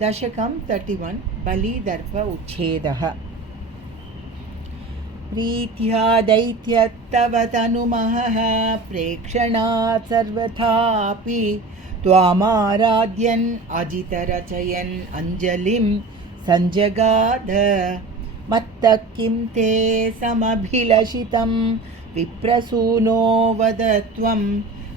दशकं 31 बलिदर्प उच्छेदः। प्रीत्या दैत्यत्तव तनुमहः प्रेक्षणात् सर्वथापि त्वामाराध्यन् अजितरचयन् अञ्जलिं सञ्जगाद। मत्तः किं ते समभिलषितं विप्रसूनो वद त्वं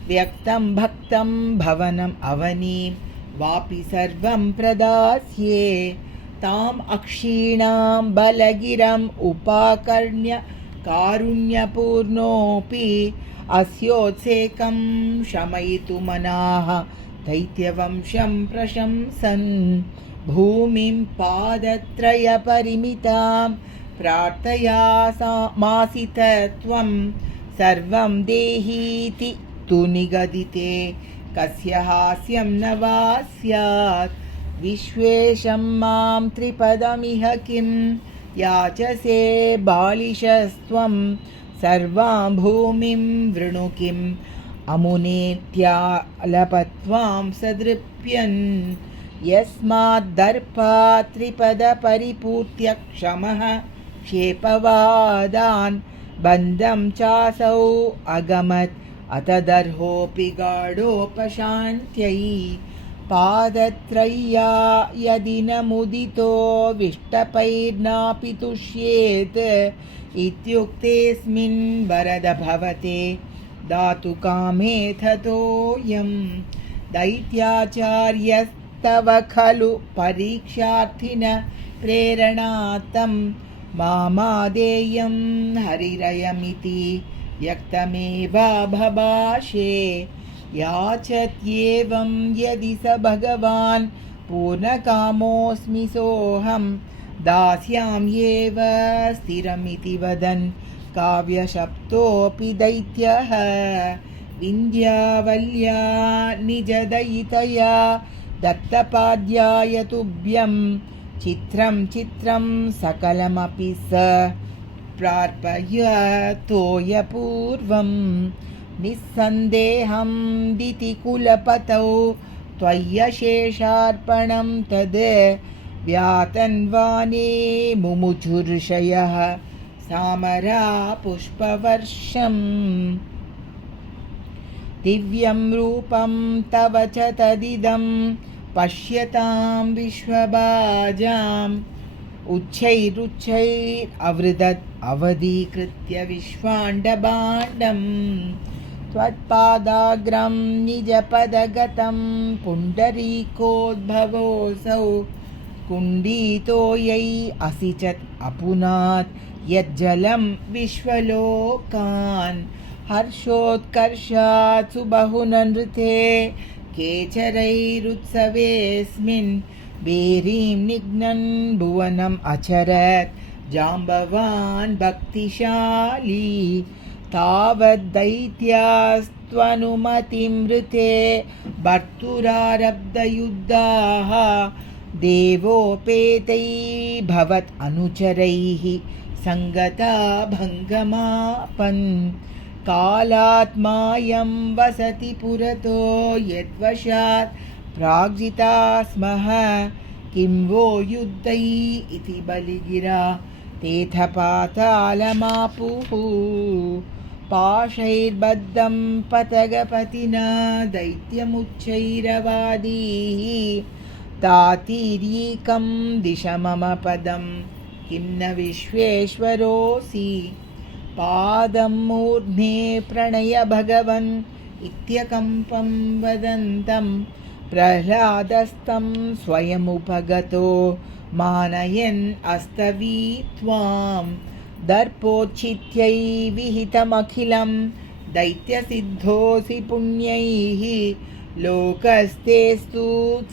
व्यक्तं भक्तं भवनम् अवनीं वापि सर्वं प्रदास्ये। ताम् अक्षीणां बलगिरम् उपाकर्ण्य कारुण्यपूर्णोऽपि अस्योत्सेकं शमयितुमनाः दैत्यवंशं प्रशंसन्। भूमिं पादत्रयपरिमितां प्रार्थयामासित त्वं सर्वं देहीति तु निगदिते कस्य हास्यं न वा स्यात्। विश्वेशं मां त्रिपदमिह किं याचसे बालिशस्त्वं सर्वां भूमिं वृणु किम् अमुनेत्यालपत्वां सदृप्यन्। यस्माद्दर्पात् त्रिपदपरिपूर्त्य क्षमः क्षेपवादान् बन्धं चासौ अगमत् अतदर्होऽपि गाढोपशान्त्यै। पादत्रय्या यदि न मुदितो विष्टपैर्नापि तुष्येत् इत्युक्तेऽस्मिन् वरद भवते दातु कामेऽथतोऽयं। दैत्याचार्यस्तव खलु परीक्षार्थिन प्रेरणात्तं मामादेयं हरिरयमिति व्यक्तमेवाभभाषे। याचत्येवं यदि स भगवान् पूर्णकामोऽस्मि सोऽहं दास्याम्येव स्थिरमिति वदन् काव्यशब्दोऽपि दैत्यः। विन्ध्यावल्या निजदयितया दत्तपाद्याय तुभ्यं चित्रं चित्रं सकलमपि स प्रार्पयतोयपूर्वम्। निस्सन्देहं दितिकुलपतौ त्वय्यशेषार्पणं तद् व्यातन्वाने मुमुचुर्षयः सामरा पुष्पवर्षम्। दिव्यं रूपं तव च तदिदं पश्यतां विश्वभाजाम् उच्चैरुच्चैरवृदत् अवधीकृत्य विश्वाण्डभाण्डम्। त्वत्पादाग्रं निजपदगतं पुण्डरीकोद्भवोऽसौ कुण्डितो यै असिचत् अपुनात् यज्जलं विश्वलोकान्। हर्षोत्कर्षात् सुबहुननृते केचरैरुत्सवेऽस्मिन् बेरीं निघ्नन् भुवनम् अचरत् जाम्बवान् भक्तिशाली। तावद्दैत्यास्त्वनुमतिमृते भर्तुरारब्धयुद्धाः देवोपेतैः भवत् अनुचरैः सङ्गता भङ्गमापन्। कालात्मायं वसति पुरतो यद्वशात् प्राग्जिता स्मः किं वो युद्धै इति बलिगिरा तेथ पातालमापुः। पाशैर्बद्धं पतगपतिना दैत्यमुच्चैरवादीः तातीर्येकं दिश मम पदं किं न विश्वेश्वरोऽसि। पादं मूर्ध्ने प्रणय भगवन् इत्यकम्पं वदन्तं प्रह्लादस्तं स्वयमुपगतो मानयन् अस्तवीत्वां। दर्पोच्छित्यै विहितमखिलं दैत्यसिद्धोऽसि पुण्यैः लोकस्तेस्तु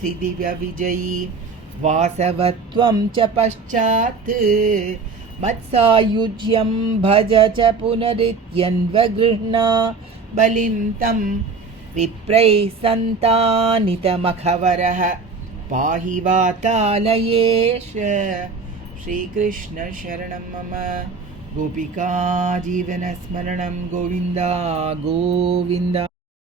दिव्यविजयी वासवत्वं च पश्चात्। मत्सायुज्यं भज च पुनरित्यन्वगृह्णा बलिं तं विप्रैः सन्तानितमखवरः पाहि वातालयेश। श्रीकृष्ण शरणं मम गोपिका जीवनस्मरणं गोविन्द गोविन्द।